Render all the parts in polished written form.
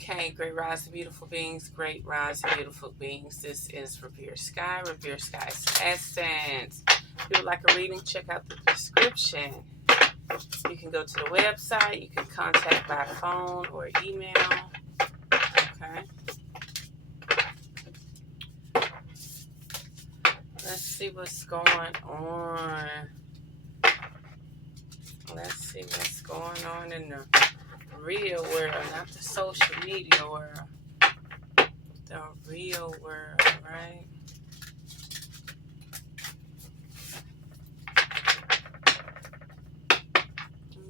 Okay, great rise, beautiful beings, great rise, beautiful beings. This is RevereSkye'sEssence. If you would like a reading, check out the description. You can go to the website, you can contact by phone or email. Okay. Let's see what's going on. Let's see what's going on in the real world, not the social media world. The real world, right?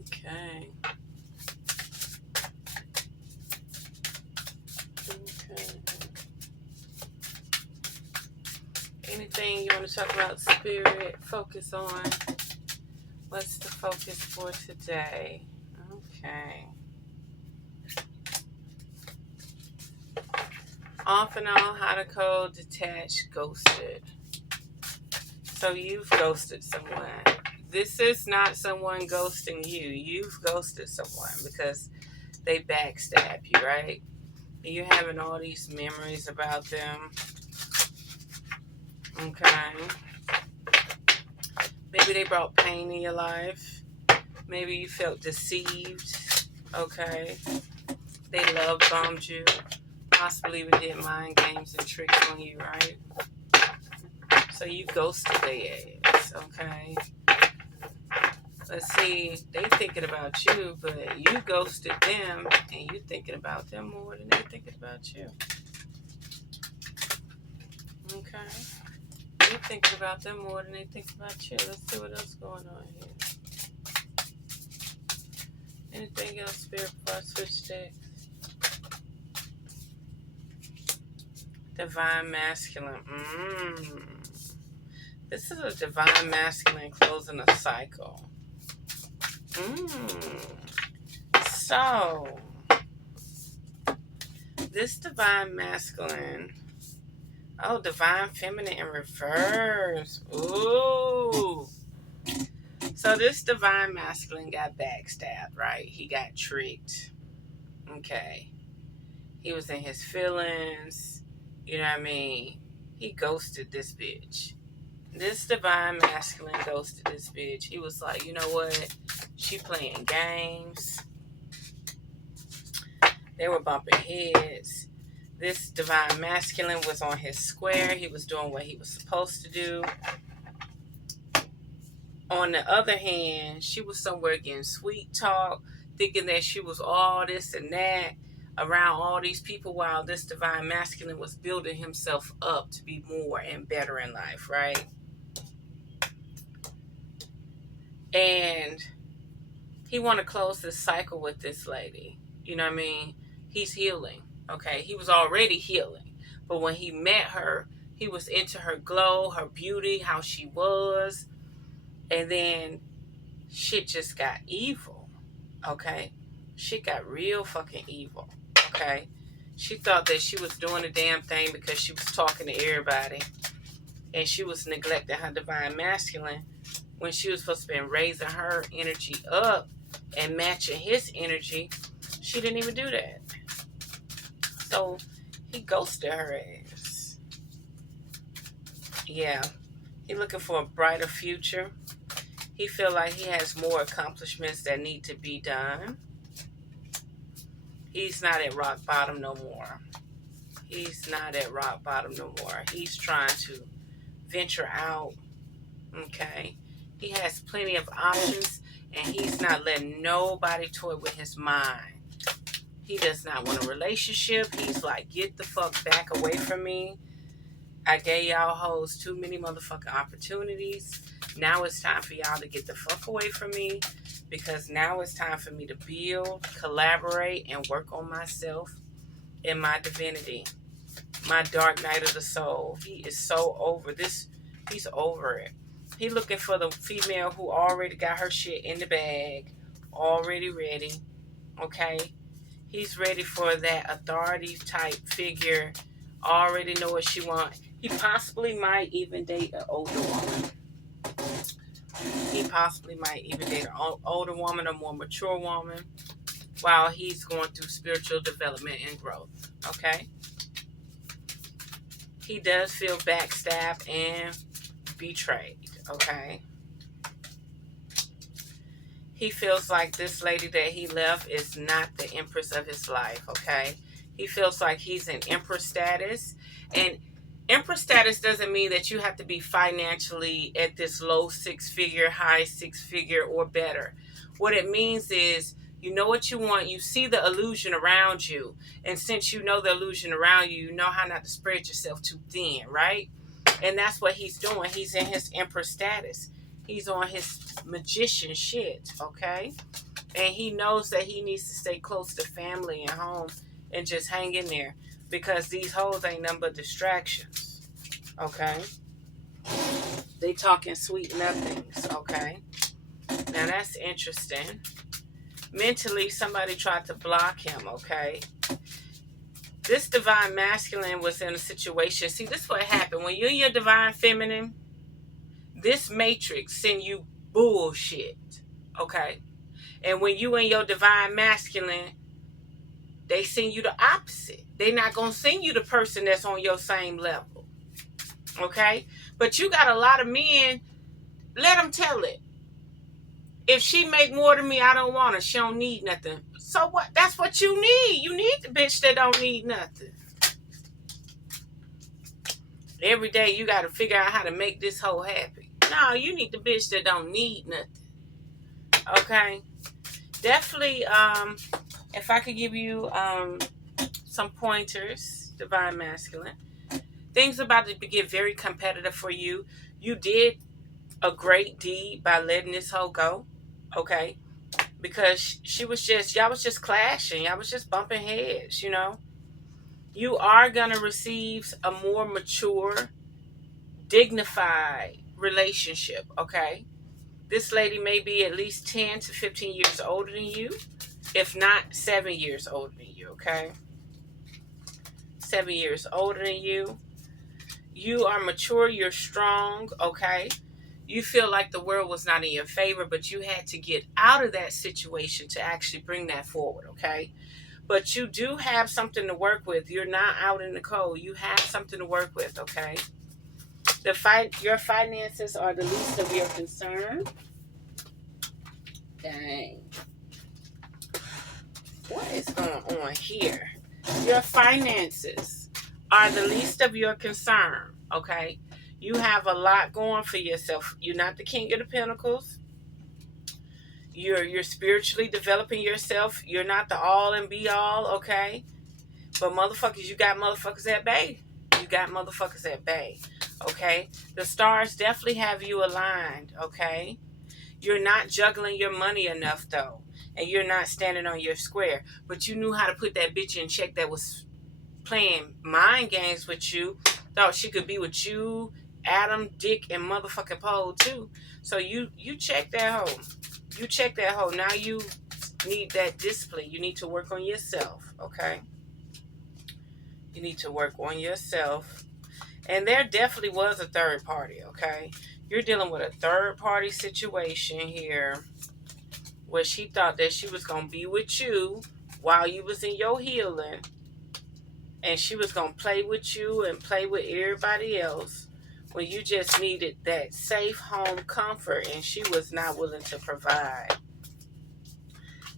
Okay. Anything you want to talk about, spirit, focus on? What's the focus for today? Okay. Off and on, how to code, detached, ghosted. So you've ghosted someone. This is not someone ghosting you. You've ghosted someone because they backstab you, right? You're having all these memories about them. Okay. Maybe they brought pain in your life. Maybe you felt deceived. Okay. They love bombed you. Possibly even did mind games and tricks on you, right? So you ghosted their ass. Okay. Let's see. They thinking about you, but you ghosted them, and you thinking about them more than they thinking about you. Okay. You're thinking about them more than they think about you. Let's see what else is going on here. Anything else, Spirit, before I switch decks? Divine Masculine. This is a Divine Masculine closing a cycle. So, this Divine Masculine... Oh, Divine Feminine in reverse. Ooh. So this Divine Masculine got backstabbed, right? He got tricked. Okay. He was in his feelings. You know what I mean? He ghosted this bitch. This Divine Masculine ghosted this bitch. He was like, you know what? She playing games. They were bumping heads. This Divine Masculine was on his square. He was doing what he was supposed to do. On the other hand, she was somewhere getting sweet talk, thinking that she was all this and that around all these people, while this Divine Masculine was building himself up to be more and better in life, right? And he want to close this cycle with this lady. You know what I mean? He's healing. Okay, he was already healing. But when he met her, he was into her glow, her beauty, how she was. And then shit just got evil. Okay? Shit got real fucking evil. Okay? She thought that she was doing a damn thing because she was talking to everybody. And she was neglecting her Divine Masculine when she was supposed to be raising her energy up and matching his energy. She didn't even do that. So he ghosted her ass. Yeah. He looking for a brighter future. He feel like he has more accomplishments that need to be done. He's not at rock bottom no more. He's not at rock bottom no more. He's trying to venture out. Okay. He has plenty of options, and he's not letting nobody toy with his mind. He does not want a relationship. He's like, get the fuck back away from me. I gave y'all hoes too many motherfucking opportunities. Now it's time for y'all to get the fuck away from me, because now it's time for me to build, collaborate, and work on myself and my divinity. My dark night of the soul. He is so over this. He's over it. He looking for the female who already got her shit in the bag, already ready. Okay? He's ready for that authority type figure, already know what she wants. He possibly might even date an older woman. He possibly might even date an older woman, a more mature woman. while he's going through spiritual development and growth. Okay? He does feel backstabbed and betrayed. Okay? He feels like this lady that he left is not the empress of his life. Okay? He feels like he's in empress status. And empress status doesn't mean that you have to be financially at this low six-figure, high six-figure, or better. What it means is you know what you want. You see the illusion around you. And since you know the illusion around you, you know how not to spread yourself too thin, right? And that's what he's doing. He's in his empress status. He's on his magician shit, okay? And he knows that he needs to stay close to family and home and just hang in there because these hoes ain't nothing but distractions, okay? They talking sweet nothings, okay? Now that's interesting. Mentally, somebody tried to block him, okay? This divine masculine was in a situation. See, this is what happened. When you're your divine feminine, this matrix send you bullshit, okay? And when you and your divine masculine, they send you the opposite. They're not going to send you the person that's on your same level, okay? But you got a lot of men, let them tell it. If she make more than me, I don't want her. She don't need nothing. So what? That's what you need. You need the bitch that don't need nothing. Every day you got to figure out how to make this hoe happy. No, you need the bitch that don't need nothing. Okay? Definitely, if I could give you some pointers, divine masculine, things about to get very competitive for you. You did a great deed by letting this hoe go, okay? Because y'all was just clashing. Y'all was just bumping heads, you know? You are going to receive a more mature, dignified relationship, okay? This lady may be at least 10 to 15 years older than you, if not 7 years older than you, okay? 7 years older than you. You are mature, you're strong, okay? You feel like the world was not in your favor, but you had to get out of that situation to actually bring that forward, okay? But you do have something to work with. You're not out in the cold. You have something to work with, okay? Your finances are the least of your concern. Dang. What is going on here? Your finances are the least of your concern, okay? You have a lot going for yourself. You're not the king of the pentacles. You're spiritually developing yourself. You're not the all and be all, okay? But motherfuckers, you got motherfuckers at bay. You got motherfuckers at bay, okay? The stars definitely have you aligned, okay? You're not juggling your money enough, though. And you're not standing on your square. But you knew how to put that bitch in check that was playing mind games with you. Thought she could be with you, Adam, Dick, and motherfucking Pole, too. So you check that hoe. You check that hoe. Now you need that discipline. You need to work on yourself, okay? You need to work on yourself. And there definitely was a third party, okay? You're dealing with a third party situation here where she thought that she was going to be with you while you was in your healing. And she was going to play with you and play with everybody else when you just needed that safe home comfort, and she was not willing to provide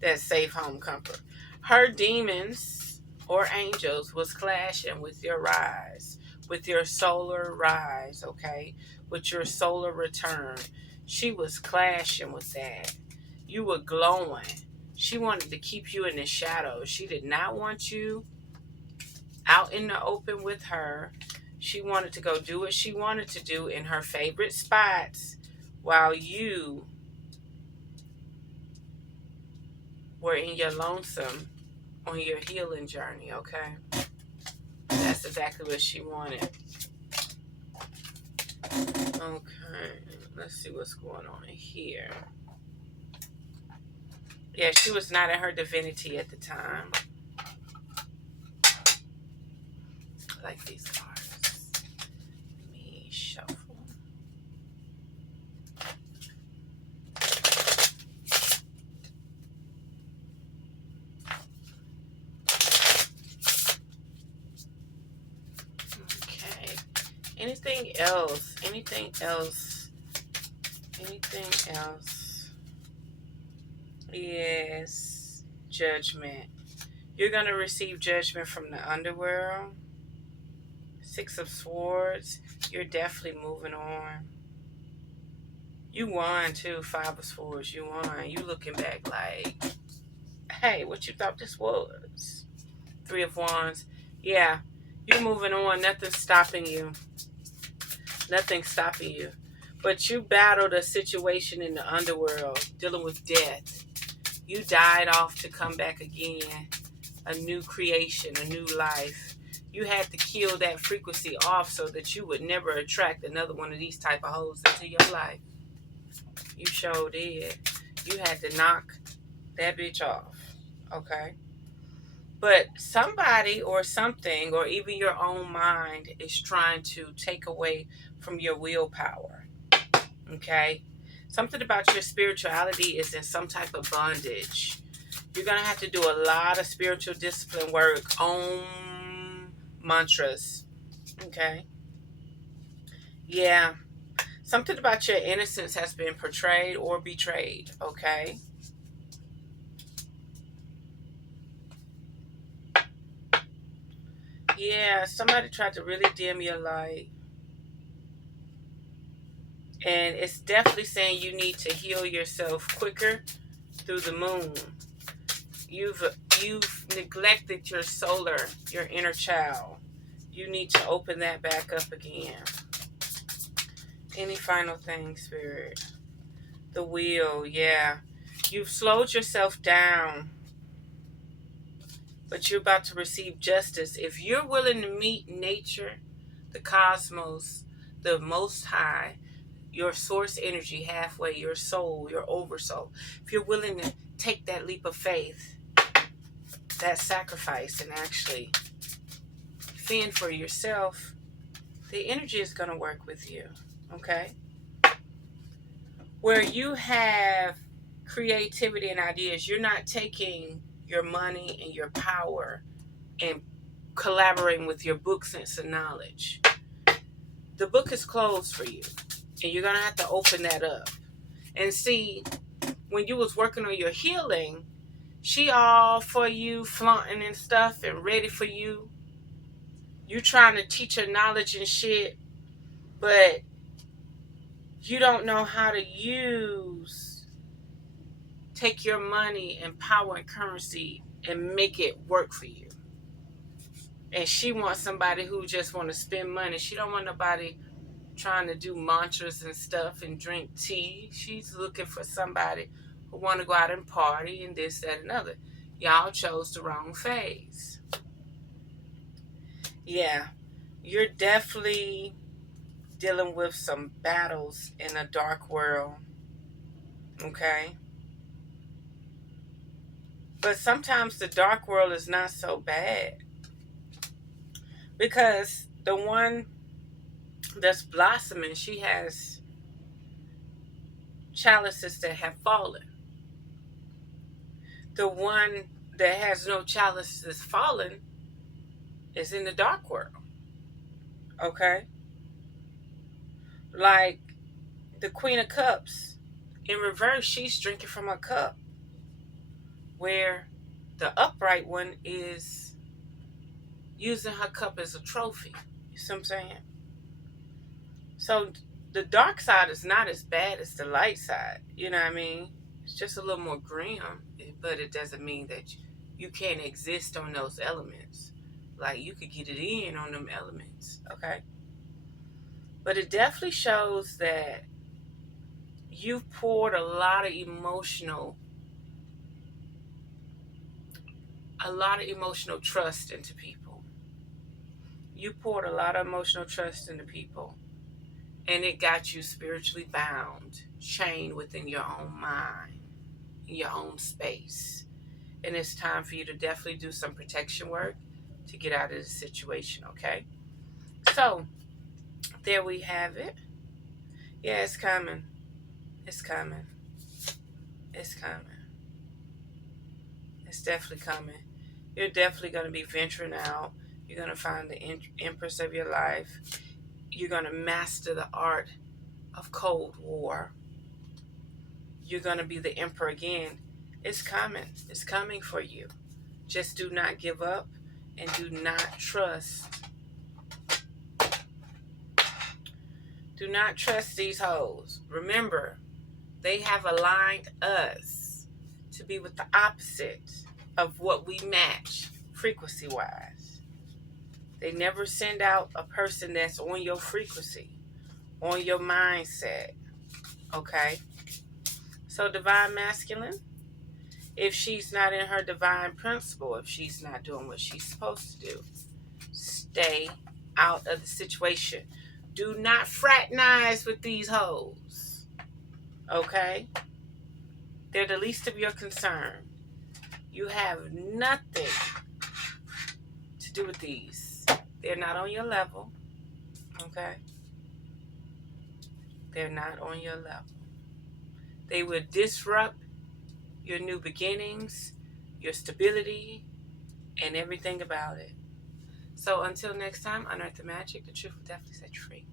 that safe home comfort. Her demons or angels was clashing with your rise, with your solar rise, okay? With your solar return. She was clashing with that. You were glowing. She wanted to keep you in the shadows. She did not want you out in the open with her. She wanted to go do what she wanted to do in her favorite spots while you were in your lonesome on your healing journey, okay? That's exactly what she wanted. Okay, let's see what's going on here. Yeah, she was not in her divinity at the time. I like these cards. Let me shuffle. Anything else? Anything else? Anything else? Yes. Judgment. You're going to receive judgment from the underworld. 6 of Swords. You're definitely moving on. You won too. 5 of Swords. You won. You looking back like, hey, what you thought this was? 3 of Wands. Yeah. You're moving on. Nothing's stopping you. Nothing's stopping you. But you battled a situation in the underworld dealing with death. You died off to come back again. A new creation, a new life. You had to kill that frequency off so that you would never attract another one of these type of hoes into your life. You sure did. You had to knock that bitch off. Okay? But somebody or something, or even your own mind, is trying to take away from your willpower. Okay? Something about your spirituality is in some type of bondage. You're going to have to do a lot of spiritual discipline work, mantras. Okay? Yeah. Something about your innocence has been portrayed or betrayed. Okay? Yeah, somebody tried to really dim your light. And it's definitely saying you need to heal yourself quicker through the moon. You've neglected your solar, your inner child. You need to open that back up again. Any final thing, Spirit? The wheel, yeah. You've slowed yourself down, but you're about to receive justice. If you're willing to meet nature, the cosmos, the Most High, your source energy halfway, your soul, your oversoul, if you're willing to take that leap of faith, that sacrifice, and actually fend for yourself, the energy is going to work with you. Okay? Where you have creativity and ideas, you're not taking your money and your power and collaborating with your book sense of knowledge. The book is closed for you, and you're going to have to open that up. And see, when you was working on your healing, she all for you, flaunting and stuff and ready for you. You trying to teach her knowledge and shit, but you don't know how to take your money and power and currency and make it work for you. And she wants somebody who just want to spend money. She don't want nobody trying to do mantras and stuff and drink tea. She's looking for somebody who want to go out and party and this, that, and other. Y'all chose the wrong phase. Yeah, you're definitely dealing with some battles in a dark world. Okay? But sometimes the dark world is not so bad. Because the one that's blossoming, she has chalices that have fallen. The one that has no chalices fallen is in the dark world. Okay? Like the Queen of Cups, in reverse, she's drinking from a cup, where the upright one is using her cup as a trophy. You see what I'm saying? So the dark side is not as bad as the light side. You know what I mean? It's just a little more grim, but it doesn't mean that you can't exist on those elements. Like, you could get it in on them elements, okay? But it definitely shows that you've poured a lot of emotional trust into people. You poured a lot of emotional trust into people, and it got you spiritually bound, chained within your own mind, in your own space. And it's time for you to definitely do some protection work to get out of the situation, okay? So, there we have it. Yeah, it's coming. It's coming. It's coming. It's definitely coming. You're definitely going to be venturing out. You're going to find the empress of your life. You're going to master the art of Cold War. You're going to be the emperor again. It's coming. It's coming for you. Just do not give up and do not trust. Do not trust these hoes. Remember, they have aligned us to be with the opposite of what we match frequency-wise. They never send out a person that's on your frequency, on your mindset. Okay? So divine masculine, if she's not in her divine principle, if she's not doing what she's supposed to do, stay out of the situation. Do not fraternize with these hoes. Okay? They're the least of your concern. You have nothing to do with these. They're not on your level. Okay? They're not on your level. They will disrupt your new beginnings, your stability, and everything about it. So until next time, unearth the magic. The truth will definitely set you free.